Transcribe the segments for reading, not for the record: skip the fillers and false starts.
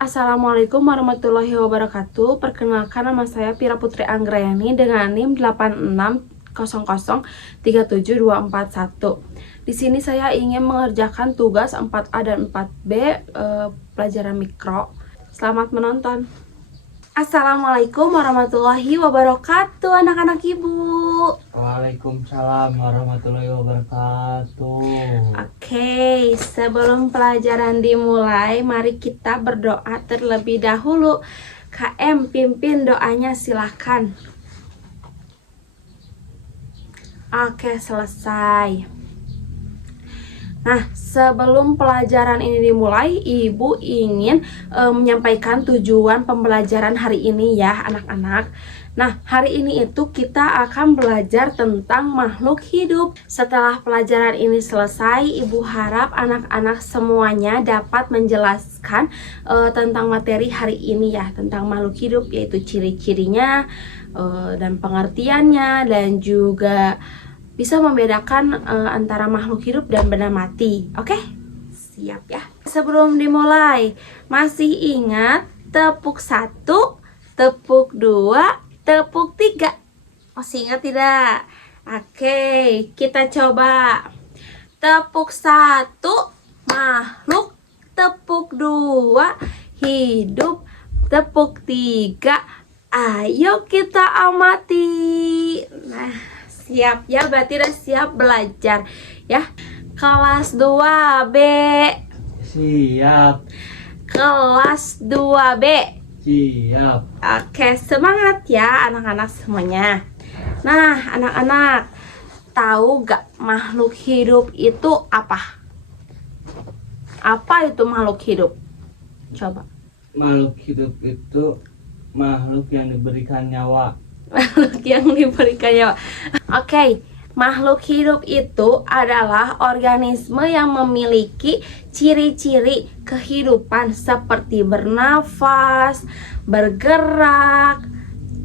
Assalamualaikum warahmatullahi wabarakatuh. Perkenalkan, nama saya Pira Putri Anggrayani dengan NIM 8600372441. Di sini saya ingin mengerjakan tugas 4A dan 4B pelajaran mikro. Selamat menonton. Assalamualaikum warahmatullahi wabarakatuh, anak-anak ibu. Waalaikumsalam warahmatullahi wabarakatuh. Oke, sebelum pelajaran dimulai, mari kita berdoa terlebih dahulu. KM, pimpin doanya, silahkan. Oke, selesai. Nah, sebelum pelajaran ini dimulai, Ibu ingin menyampaikan tujuan pembelajaran hari ini ya, anak-anak. Nah, hari ini itu kita akan belajar tentang makhluk hidup. Setelah pelajaran ini selesai, Ibu harap anak-anak semuanya dapat menjelaskan tentang materi hari ini ya, tentang makhluk hidup, yaitu ciri-cirinya dan pengertiannya, dan juga bisa membedakan antara makhluk hidup dan benda mati. Oke? Siap ya. Sebelum dimulai, masih ingat tepuk 1, tepuk 2, tepuk 3. Masih ingat tidak? Oke, kita coba. Tepuk 1, makhluk. Tepuk 2, hidup. Tepuk 3, ayo kita amati. Nah, siap ya, berarti udah siap belajar ya. Kelas 2B. Siap. Kelas 2B. Siap. Oke, semangat ya anak-anak semuanya. Nah, anak-anak, tahu gak makhluk hidup itu apa? Apa itu makhluk hidup? Coba. Makhluk hidup itu makhluk yang diberikan nyawa. Makhluk yang diberikan nyawa. Oke, makhluk hidup itu adalah organisme yang memiliki ciri-ciri kehidupan seperti bernafas, bergerak,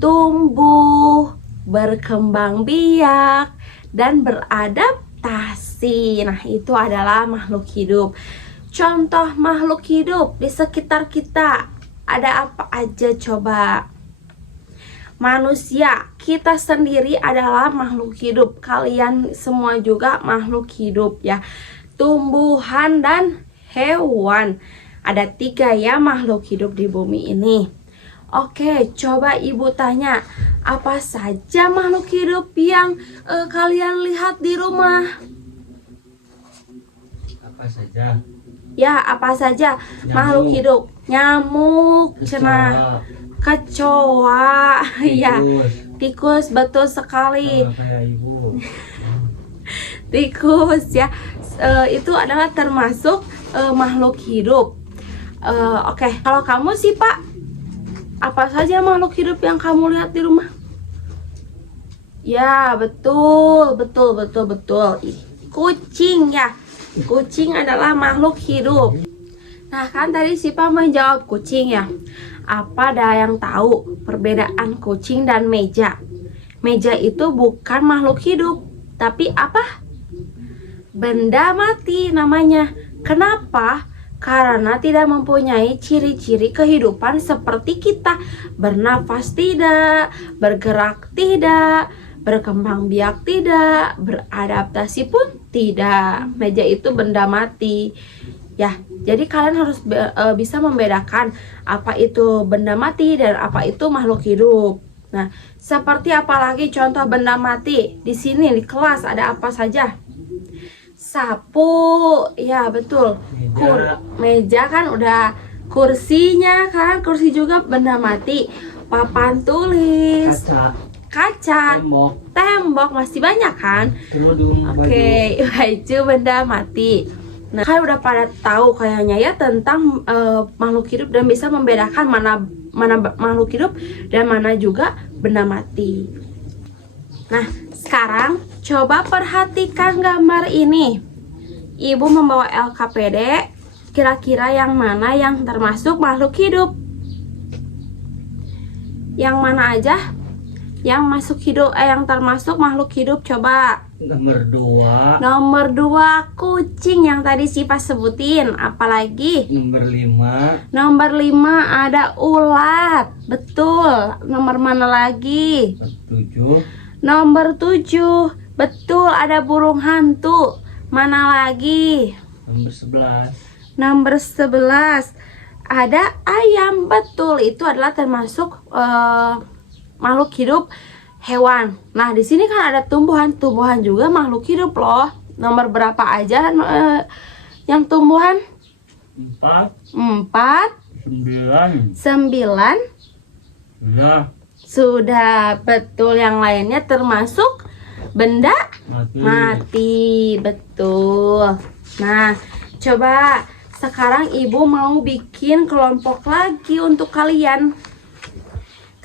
tumbuh, berkembang biak, dan beradaptasi. Nah, itu adalah makhluk hidup. Contoh makhluk hidup di sekitar kita ada apa aja coba? Manusia, kita sendiri adalah makhluk hidup. Kalian semua juga makhluk hidup ya. Tumbuhan dan hewan. Ada 3 ya makhluk hidup di bumi ini. Oke, coba ibu tanya, apa saja makhluk hidup yang kalian lihat di rumah? Apa saja? Ya, apa saja makhluk hidup? Nyamuk, cenah, kecoa, ya, tikus, betul sekali. Tikus ya, itu adalah termasuk makhluk hidup. Oke, kalau kamu sih Pak, apa saja makhluk hidup yang kamu lihat di rumah? Ya, betul. Ih, kucing ya, kucing adalah makhluk hidup. Nah, kan tadi si Pak menjawab kucing ya. Apa ada yang tahu perbedaan kucing dan meja? Meja itu bukan makhluk hidup, tapi apa? Benda mati namanya. Kenapa? Karena tidak mempunyai ciri-ciri kehidupan seperti kita. Bernafas tidak, bergerak tidak, berkembang biak tidak, beradaptasi pun tidak. Meja itu benda mati. Ya, jadi kalian harus bisa membedakan apa itu benda mati dan apa itu makhluk hidup. Nah, seperti apa lagi contoh benda mati? Di sini di kelas ada apa saja? Sapu, ya betul. Meja kan udah, kursinya kan, kursi juga benda mati. Papan tulis, kaca, tembok masih banyak kan? Oke, baju benda mati. Nah, kalian udah pada tahu kayaknya ya tentang makhluk hidup dan bisa membedakan mana makhluk hidup dan mana juga benda mati. Nah, sekarang coba perhatikan gambar ini. Ibu membawa LKPD. Kira-kira yang mana yang termasuk makhluk hidup? Yang mana aja? Yang termasuk makhluk hidup, coba. Nomor 2. Nomor 2 kucing yang tadi Siva sebutin. Apalagi? Nomor 5. Nomor 5 ada ulat. Betul. Nomor mana lagi? 7. Nomor 7. Betul, ada burung hantu. Mana lagi? Nomor 11. Nomor 11 ada ayam. Betul, itu adalah termasuk makhluk hidup hewan. Nah, di sini kan ada tumbuhan. Tumbuhan juga makhluk hidup loh. Nomor berapa aja yang tumbuhan? 4. 4, 9. 9. Nah, Sudah, betul. Yang lainnya termasuk benda mati. mati. Betul. Nah, coba sekarang ibu mau bikin kelompok lagi untuk kalian.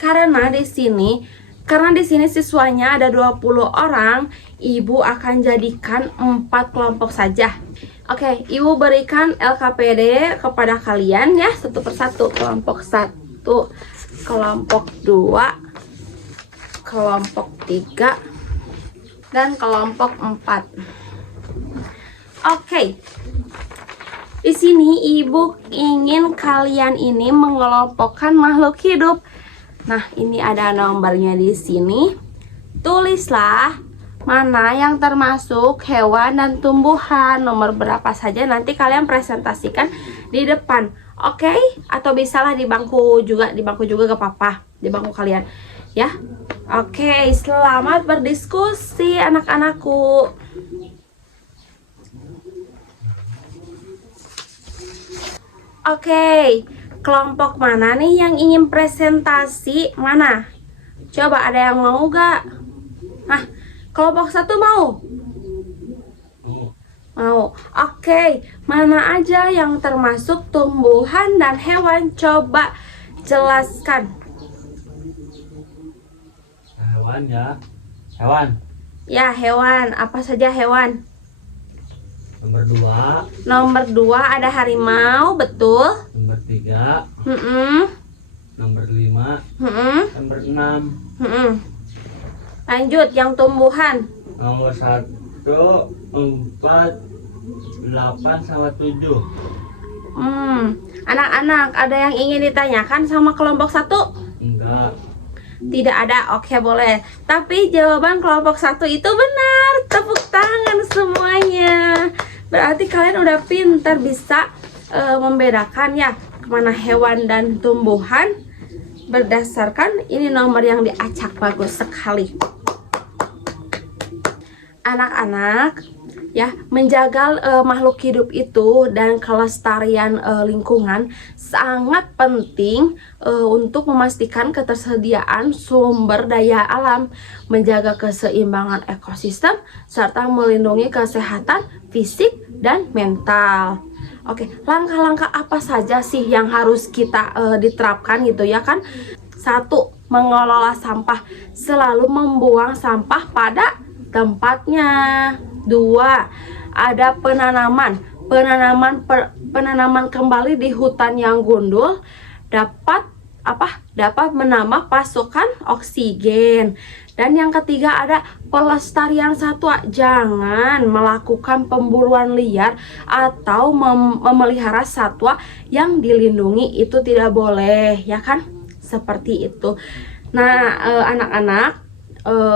Karena di sini siswanya ada 20 orang, ibu akan jadikan 4 kelompok saja. Oke, ibu berikan LKPD kepada kalian ya, satu persatu. Kelompok 1, kelompok 2, kelompok 3, dan kelompok 4. Oke. Di sini ibu ingin kalian ini mengelompokkan makhluk hidup. Nah, ini ada nomornya di sini. Tulislah mana yang termasuk hewan dan tumbuhan. Nomor berapa saja nanti kalian presentasikan di depan. Oke? Atau bisalah di bangku juga gak apa-apa. Di bangku kalian, ya. Oke, selamat berdiskusi anak-anakku. Oke, kelompok mana nih yang ingin presentasi? Mana? Coba, ada yang mau gak? Nah, kelompok 1 mau? Mau. Oke, mana aja yang termasuk tumbuhan dan hewan? Coba jelaskan. Hewan ya. Hewan. Ya, hewan. Apa saja hewan? Nomor 2. Nomor 2 ada harimau, betul. Nomor 3. Nomor 5. Nomor 6. Lanjut, yang tumbuhan. Nomor 1, 4, 8 sama 7. Anak-anak, ada yang ingin ditanyakan sama kelompok 1? Enggak. Tidak ada. Oke, boleh. Tapi jawaban kelompok 1 itu benar. Tepuk tangan semuanya. Berarti kalian udah pintar bisa membedakan ya mana hewan dan tumbuhan berdasarkan ini nomor yang diacak. Bagus sekali. Anak-anak, ya, menjaga makhluk hidup itu dan kelestarian lingkungan sangat penting untuk memastikan ketersediaan sumber daya alam, menjaga keseimbangan ekosistem, serta melindungi kesehatan fisik dan mental. Oke, langkah-langkah apa saja sih yang harus kita diterapkan gitu ya kan? 1, mengelola sampah, selalu membuang sampah pada tempatnya. 2, ada penanaman kembali di hutan yang gundul dapat menambah pasokan oksigen. Dan yang ketiga ada pelestarian satwa, jangan melakukan pemburuan liar atau memelihara satwa yang dilindungi, itu tidak boleh ya kan, seperti itu. Nah, anak-anak,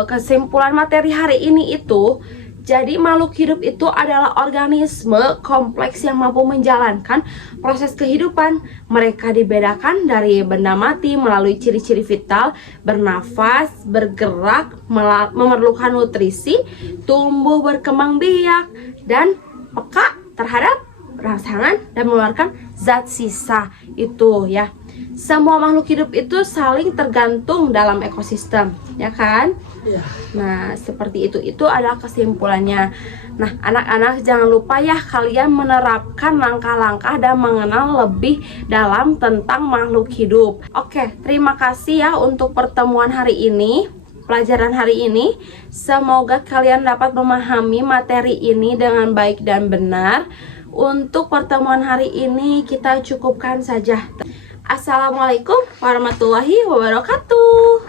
kesimpulan materi hari ini itu, jadi makhluk hidup itu adalah organisme kompleks yang mampu menjalankan proses kehidupan. Mereka dibedakan dari benda mati melalui ciri-ciri vital, bernafas, bergerak, memerlukan nutrisi, tumbuh berkembang biak, dan peka terhadap rangsangan dan mengeluarkan zat sisa itu ya. Semua makhluk hidup itu saling tergantung dalam ekosistem, ya kan? Ya. Nah, seperti itu. Itu adalah kesimpulannya. Nah, anak-anak jangan lupa ya kalian menerapkan langkah-langkah dan mengenal lebih dalam tentang makhluk hidup. Oke, terima kasih ya untuk pertemuan hari ini. Pelajaran hari ini, semoga kalian dapat memahami materi ini dengan baik dan benar. Untuk pertemuan hari ini kita cukupkan saja. Assalamualaikum warahmatullahi wabarakatuh.